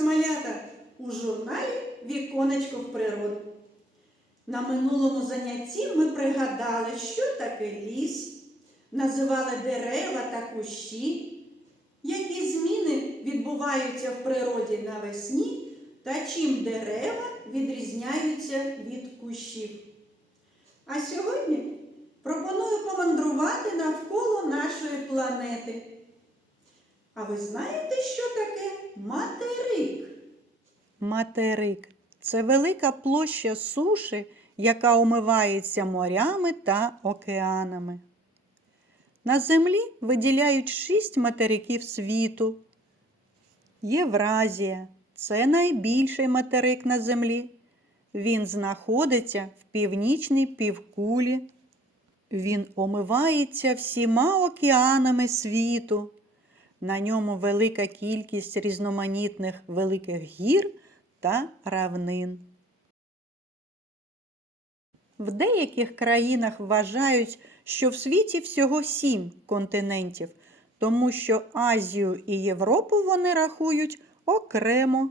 вас, малята, у журналі Віконечко в природу. На минулому занятті ми пригадали, що таке ліс, називали дерева та кущі, які зміни відбуваються в природі навесні та чим дерева відрізняються від кущів. А сьогодні пропоную помандрувати навколо нашої планети. А ви знаєте, що таке материк? Материк це велика площа суші, яка омивається морями та океанами. На землі виділяють шість материків світу. Євразія це найбільший материк на землі. Він знаходиться в північній півкулі. Він омивається всіма океанами світу. На ньому велика кількість різноманітних великих гір та равнин. В деяких країнах вважають, що в світі всього сім континентів, тому що Азію і Європу вони рахують окремо.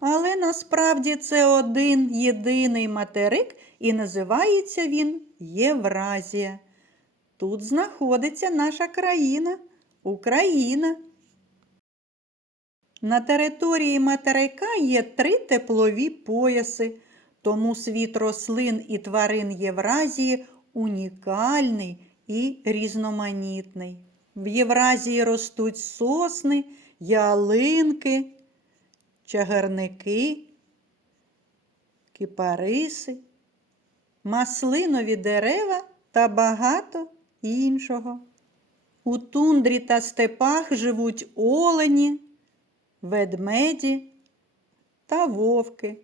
Але насправді це один єдиний материк і називається він Євразія. Тут знаходиться наша країна Україна. На території материка є три теплові пояси, тому світ рослин і тварин Євразії унікальний і різноманітний. В Євразії ростуть сосни, ялинки, чагарники, кипариси, маслинові дерева та багато іншого. У тундрі та степах живуть олені, ведмеді та вовки.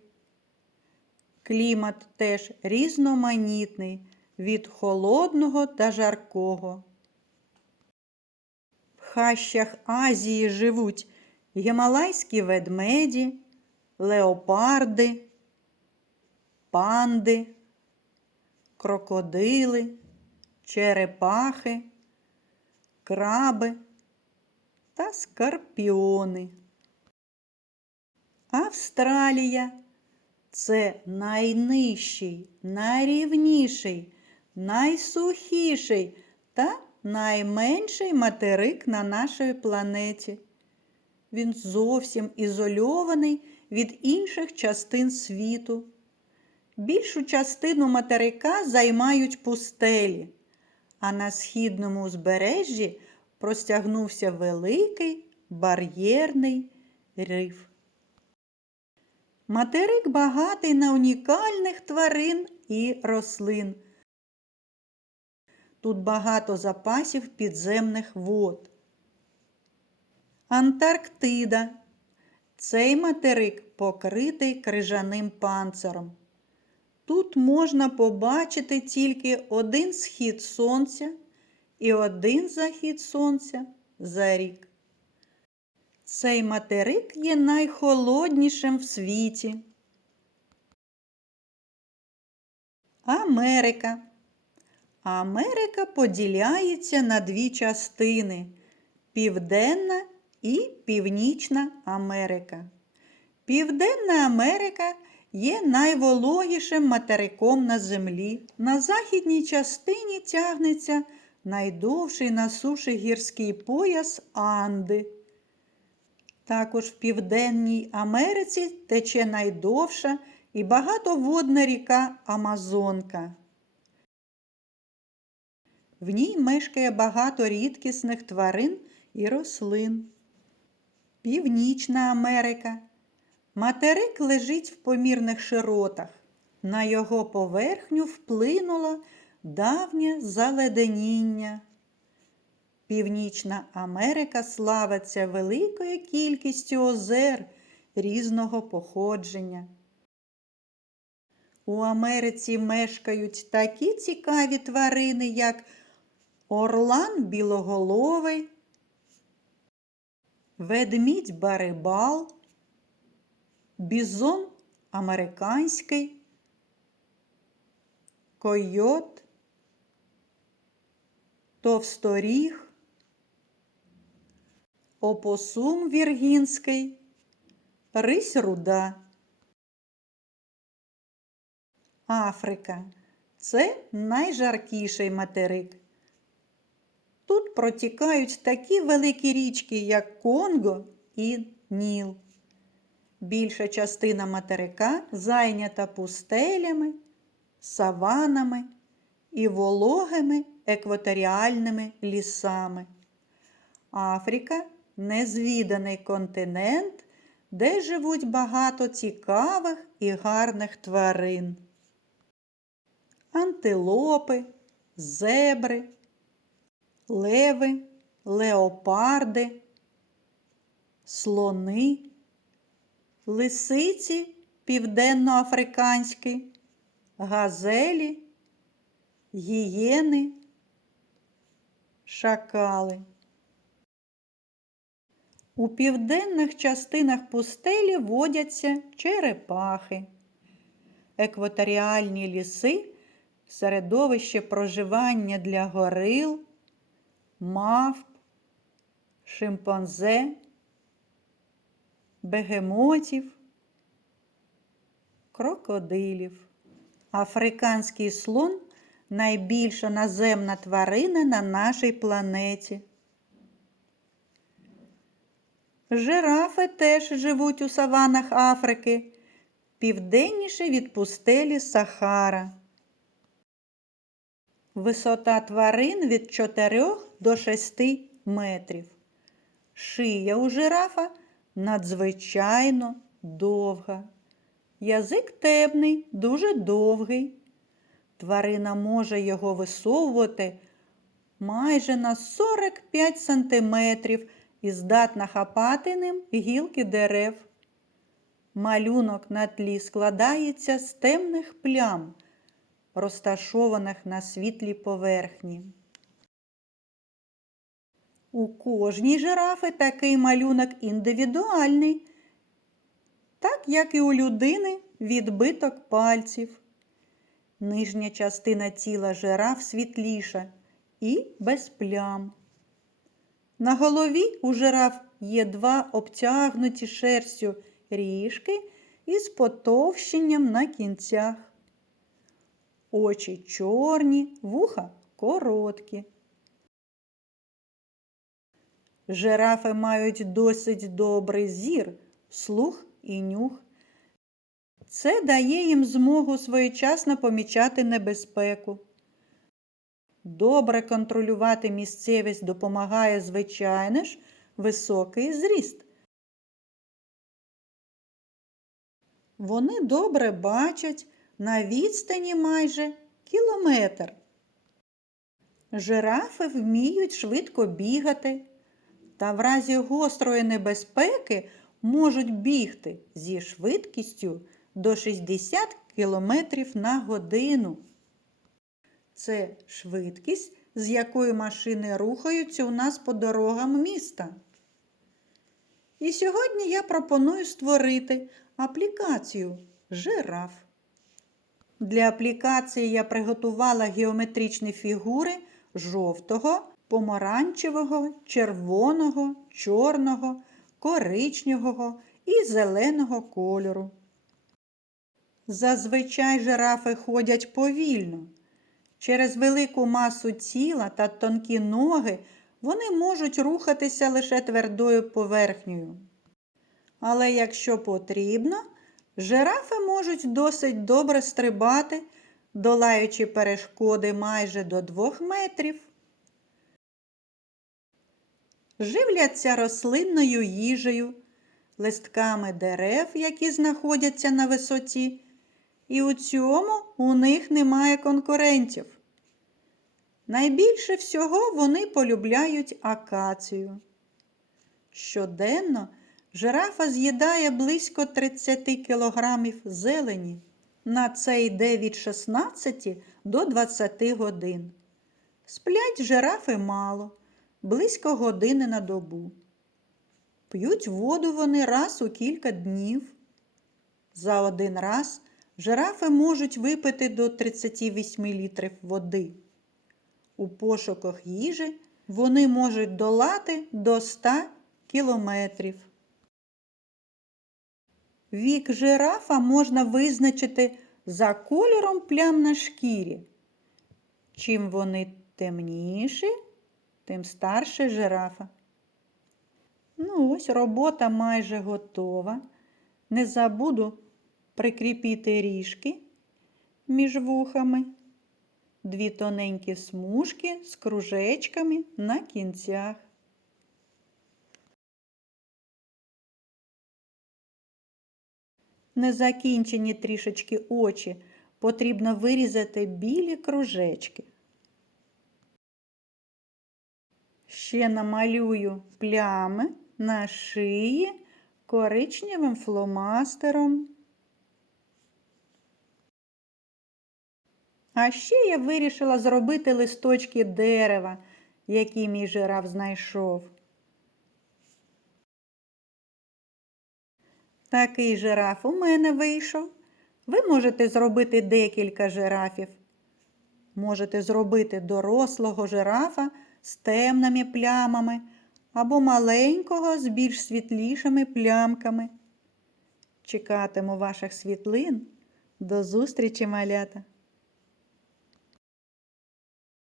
Клімат теж різноманітний від холодного та жаркого. В хащах Азії живуть гімалайські ведмеді, леопарди, панди, крокодили, черепахи, краби та скорпіони. Австралія це найнижчий, найрівніший, найсухіший та найменший материк на нашій планеті. Він зовсім ізольований від інших частин світу. Більшу частину материка займають пустелі, а на східному узбережжі простягнувся великий бар'єрний риф. Материк багатий на унікальних тварин і рослин. Тут багато запасів підземних вод. Антарктида. Цей материк покритий крижаним панциром. Тут можна побачити тільки один схід сонця і один захід сонця за рік. Цей материк є найхолоднішим в світі. Америка. Америка поділяється на дві частини Південна і Північна Америка. Південна Америка є найвологішим материком на землі. На західній частині тягнеться найдовший на суші гірський пояс Анди. Також в Південній Америці тече найдовша і багатоводна ріка Амазонка. В ній мешкає багато рідкісних тварин і рослин. Північна Америка. Материк лежить в помірних широтах. На його поверхню вплинуло давнє заледеніння. Північна Америка славиться великою кількістю озер різного походження. У Америці мешкають такі цікаві тварини, як орлан білоголовий, ведмідь барибал, бізон американський, койот, товсторіг, опосум віргінський, рись руда. Африка це найжаркіший материк. Тут протікають такі великі річки, як Конго і Ніл. Більша частина материка зайнята пустелями, саванами і вологими екваторіальними лісами. Африка незвіданий континент, де живуть багато цікавих і гарних тварин. Антилопи, зебри, леви, леопарди, слони, лисиці південноафриканські, газелі, гієни, шакали. У південних частинах пустелі водяться черепахи. Екваторіальні ліси середовище проживання для горил, мавп, шимпанзе, бегемотів, крокодилів. Африканський слон найбільша наземна тварина на нашій планеті. Жирафи теж живуть у саванах Африки, південніше від пустелі Сахара. Висота тварин від 4 до 6 метрів. Шия у жирафа надзвичайно довга. Язик темний, дуже довгий. Тварина може його висовувати майже на 45 сантиметрів і здатна хапати ним гілки дерев. Малюнок на тлі складається з темних плям, розташованих на світлій поверхні. У кожній жирафи такий малюнок індивідуальний, так як і у людини відбиток пальців. Нижня частина тіла жираф світліша і без плям. На голові у жираф є два обтягнуті шерстю ріжки із потовщенням на кінцях. Очі чорні, вуха короткі. Жирафи мають досить добрий зір, слух і нюх. Це дає їм змогу своєчасно помічати небезпеку. Добре контролювати місцевість допомагає, звичайно ж, високий зріст. Вони добре бачать на відстані майже кілометр. Жирафи вміють швидко бігати та в разі гострої небезпеки можуть бігти зі швидкістю до 60 км на годину. Це швидкість, з якою машини рухаються у нас по дорогам міста. І сьогодні я пропоную створити аплікацію жираф. Для аплікації я приготувала геометричні фігури жовтого, помаранчевого, червоного, чорного, коричневого і зеленого кольору. Зазвичай жирафи ходять повільно. Через велику масу тіла та тонкі ноги вони можуть рухатися лише твердою поверхнею. Але якщо потрібно, жирафи можуть досить добре стрибати, долаючи перешкоди майже до 2 метрів. Живляться рослинною їжею, листками дерев, які знаходяться на висоті, і у цьому у них немає конкурентів. Найбільше всього вони полюбляють акацію. Щоденно жирафа з'їдає близько 30 кілограмів зелені. На це йде від 16 до 20 годин. Сплять жирафи мало, близько години на добу. П'ють воду вони раз у кілька днів. За один раз жирафи можуть випити до 38 літрів води. У пошуках їжі вони можуть долати до 100 кілометрів. Вік жирафа можна визначити за кольором плям на шкірі. Чим вони темніші, тим старше жирафа. Ну ось робота майже готова. Не забуду прикріпити ріжки між вухами, дві тоненькі смужки з кружечками на кінцях. Незакінчені трішечки очі потрібно вирізати білі кружечки. Ще намалюю плями на шиї коричневим фломастером. А ще я вирішила зробити листочки дерева, які мій жираф знайшов. Такий жираф у мене вийшов. Ви можете зробити декілька жирафів. Можете зробити дорослого жирафа з темними плямами або маленького з більш світлішими плямками. Чекатиму ваших світлин. До зустрічі, малята!